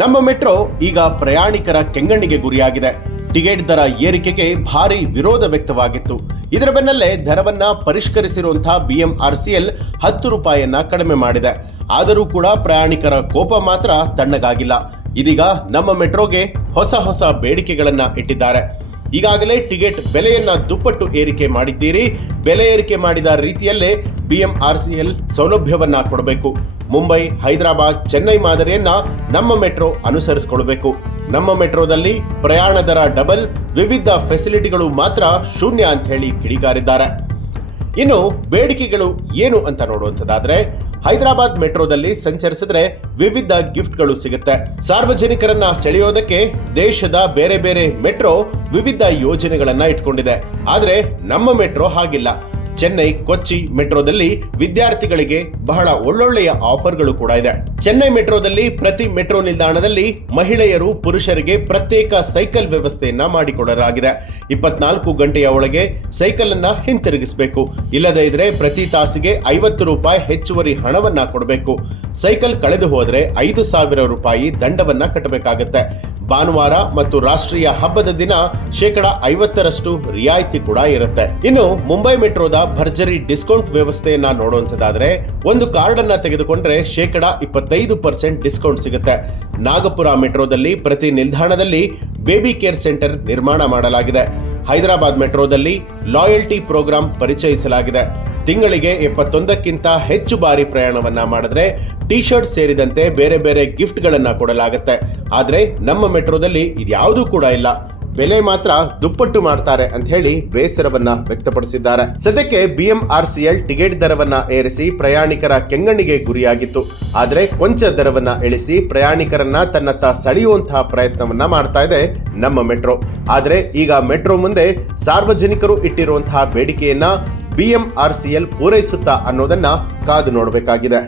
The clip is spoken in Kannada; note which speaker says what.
Speaker 1: ನಮ್ಮ ಮೆಟ್ರೋ ಈಗ ಪ್ರಯಾಣಿಕರ ಕೆಂಗಣ್ಣಿಗೆ ಗುರಿಯಾಗಿದೆ. ಟಿಕೆಟ್ ದರ ಏರಿಕೆಗೆ ಭಾರಿ ವಿರೋಧ ವ್ಯಕ್ತವಾಗಿತ್ತು. ಇದರ ಬೆನ್ನಲ್ಲೇ ದರವನ್ನ ಪರಿಷ್ಕರಿಸಿರುವಂತಹ ಬಿಎಂಆರ್ಸಿಎಲ್ ಹತ್ತು ರೂಪಾಯಿಯನ್ನ ಕಡಿಮೆ ಮಾಡಿದೆ. ಆದರೂ ಕೂಡ ಪ್ರಯಾಣಿಕರ ಕೋಪ ಮಾತ್ರ ತಣ್ಣಗಾಗಿಲ್ಲ. ಇದೀಗ ನಮ್ಮ ಮೆಟ್ರೋಗೆ ಹೊಸ ಹೊಸ ಬೇಡಿಕೆಗಳನ್ನ ಇಟ್ಟಿದ್ದಾರೆ. ಈಗಾಗಲೇ ಟಿಕೆಟ್ ಬೆಲೆಯನ್ನ ದುಪ್ಪಟ್ಟು ಏರಿಕೆ ಮಾಡಿದ್ದೀರಿ. ಬೆಲೆ ಏರಿಕೆ ಮಾಡಿದ ರೀತಿಯಲ್ಲೇ ಬಿಎಂಆರ್ಸಿಎಲ್ ಸೌಲಭ್ಯವನ್ನ ಕೊಡಬೇಕು. ಮುಂಬೈ, ಹೈದರಾಬಾದ್, ಚೆನ್ನೈ ಮಾದರಿಯನ್ನ ನಮ್ಮ ಮೆಟ್ರೋ ಅನುಸರಿಸಿಕೊಳ್ಬೇಕು. ನಮ್ಮ ಮೆಟ್ರೋದಲ್ಲಿ ಪ್ರಯಾಣ ದರ ಡಬಲ್, ವಿವಿಧ ಫೆಸಿಲಿಟಿಗಳು ಮಾತ್ರ ಶೂನ್ಯ ಅಂತ ಹೇಳಿ ಕಿಡಿಕಾರಿದ್ದಾರೆ ಇನ್ನು ಬೇಡಿಕೆಗಳು ಏನು ಅಂತ ನೋಡುವಂಥದ್ದಾದ್ರೆ, ಹೈದರಾಬಾದ್ ಮೆಟ್ರೋದಲ್ಲಿ ಸಂಚರಿಸಿದ್ರೆ ವಿವಿಧ ಗಿಫ್ಟ್ಗಳು ಸಿಗುತ್ತೆ. ಸಾರ್ವಜನಿಕರನ್ನ ಸೆಳೆಯೋದಕ್ಕೆ ದೇಶದ ಬೇರೆ ಬೇರೆ ಮೆಟ್ರೋ ವಿವಿಧ ಯೋಜನೆಗಳನ್ನ ಇಟ್ಕೊಂಡಿದೆ. ಆದ್ರೆ ನಮ್ಮ ಮೆಟ್ರೋ ಹಾಗಿಲ್ಲ. ಚೆನ್ನೈ, ಕೊಚ್ಚಿ ಮೆಟ್ರೋದಲ್ಲಿ ವಿದ್ಯಾರ್ಥಿಗಳಿಗೆ ಬಹಳ ಒಳ್ಳೊಳ್ಳೆಯ ಆಫರ್ಗಳು ಕೂಡ ಇದೆ. ಚೆನ್ನೈ ಮೆಟ್ರೋದಲ್ಲಿ ಪ್ರತಿ ಮೆಟ್ರೋ ನಿಲ್ದಾಣದಲ್ಲಿ ಮಹಿಳೆಯರು ಪುರುಷರಿಗೆ ಪ್ರತ್ಯೇಕ ಸೈಕಲ್ ವ್ಯವಸ್ಥೆಯನ್ನ ಮಾಡಿಕೊಡಲಾಗಿದೆ. ಇಪ್ಪತ್ನಾಲ್ಕು ಗಂಟೆಯ ಒಳಗೆ ಸೈಕಲ್ ಅನ್ನ ಹಿಂತಿರುಗಿಸಬೇಕು. ಇಲ್ಲದೇ ಇದ್ರೆ ಪ್ರತಿ ತಾಸಿಗೆ ಐವತ್ತು ರೂಪಾಯಿ ಹೆಚ್ಚುವರಿ ಹಣವನ್ನ ಕೊಡಬೇಕು. ಸೈಕಲ್ ಕಳೆದು ಹೋದರೆ ಐದು ಸಾವಿರ ರೂಪಾಯಿ ದಂಡವನ್ನ ಕಟ್ಟಬೇಕಾಗತ್ತೆ. ಭಾನುವಾರ ಮತ್ತು ರಾಷ್ಟ್ರೀಯ ಹಬ್ಬದ ದಿನ ಶೇಕಡ ಐವತ್ತರಷ್ಟು ರಿಯಾಯಿತಿ ಕೂಡ ಇರುತ್ತೆ. ಇನ್ನು ಮುಂಬೈ ಮೆಟ್ರೋದ ಭರ್ಜರಿ ಡಿಸ್ಕೌಂಟ್ ವ್ಯವಸ್ಥೆಯನ್ನ ನೋಡುವಂತದಾದ್ರೆ ಒಂದು ಕಾರ್ಡ್ ಅನ್ನ ತೆಗೆದುಕೊಂಡ್ರೆ ಶೇಕಡ ಇಪ್ಪತ್ತೈದು ಪರ್ಸೆಂಟ್ ಡಿಸ್ಕೌಂಟ್ ಸಿಗುತ್ತೆ. ನಾಗಪುರ ಮೆಟ್ರೋದಲ್ಲಿ ಪ್ರತಿ ನಿಲ್ದಾಣದಲ್ಲಿ ಬೇಬಿ ಕೇರ್ ಸೆಂಟರ್ ನಿರ್ಮಾಣ ಮಾಡಲಾಗಿದೆ. ಹೈದರಾಬಾದ್ ಮೆಟ್ರೋದಲ್ಲಿ ಲಾಯಲ್ಟಿ ಪ್ರೋಗ್ರಾಂ ಪರಿಚಯಿಸಲಾಗಿದೆ. ತಿಂಗಳಿಗೆ ಎಪ್ಪತ್ತೊಂದಕ್ಕಿಂತ ಹೆಚ್ಚು ಬಾರಿ ಪ್ರಯಾಣವನ್ನ ಮಾಡಿದ್ರೆ ಟಿ ಶರ್ಟ್ ಸೇರಿದಂತೆ ಬೇರೆ ಬೇರೆ ಗಿಫ್ಟ್ಗಳನ್ನ ಕೊಡಲಾಗುತ್ತೆ. ಆದ್ರೆ ನಮ್ಮ ಮೆಟ್ರೋದಲ್ಲಿ ಇದ್ಯಾವುದೂ ಕೂಡ ಇಲ್ಲ. ಬೆಲೆ ಮಾತ್ರ ದುಪ್ಪಟ್ಟು ಮಾಡ್ತಾರೆ ಅಂತ ಹೇಳಿ ಬೇಸರವನ್ನ ವ್ಯಕ್ತಪಡಿಸಿದ್ದಾರೆ. ಸದ್ಯಕ್ಕೆ ಬಿಎಂಆರ್ಸಿಎಲ್ ಟಿಕೆಟ್ ದರವನ್ನ ಏರಿಸಿ ಪ್ರಯಾಣಿಕರ ಕೆಂಗಣ್ಣಿಗೆ ಗುರಿಯಾಗಿತ್ತು. ಆದ್ರೆ ಕೊಂಚ ದರವನ್ನ ಇಳಿಸಿ ಪ್ರಯಾಣಿಕರನ್ನ ತನ್ನತ್ತ ಸೆಳೆಯುವಂತಹ ಪ್ರಯತ್ನವನ್ನ ಮಾಡ್ತಾ ಇದೆ ನಮ್ಮ ಮೆಟ್ರೋ. ಆದ್ರೆ ಈಗ ಮೆಟ್ರೋ ಮುಂದೆ ಸಾರ್ವಜನಿಕರು ಇಟ್ಟಿರುವಂತಹ ಬೇಡಿಕೆಯನ್ನ ಬಿಎಂಆರ್ಸಿಎಲ್ ಪೂರೈಸುತ್ತಾ ಅನ್ನೋದನ್ನ ಕಾದು ನೋಡಬೇಕಾಗಿದೆ.